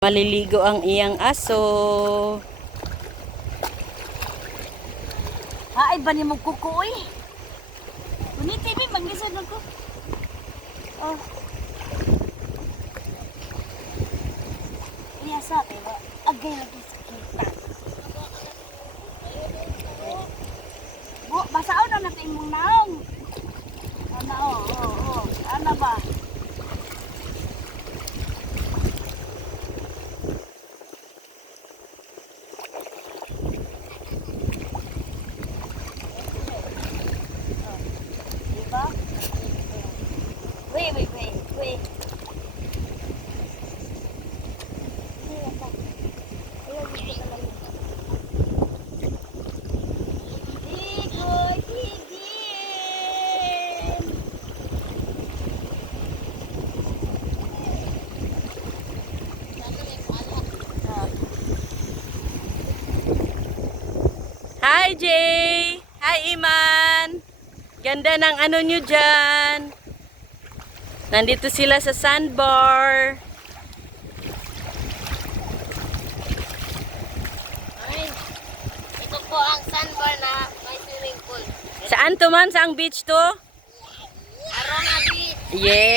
Maliligo ang iyang aso. Ay, ba ni mong kukoy? Kunit, TV, mag-listen ako. Oh. Iya, sabi ba? Agay lagi sa kita. Basao na natin mong naong. Ano, oh. Ano ba? Diba? Wait. Hi, Jay! Hi, Iman! Ganda ng ano nyo dyan. Nandito sila sa sandbar. Ay, ito po ang sandbar na may swimming pool. Saan to, ma'am? Saang beach to? Arona Beach. Yeah.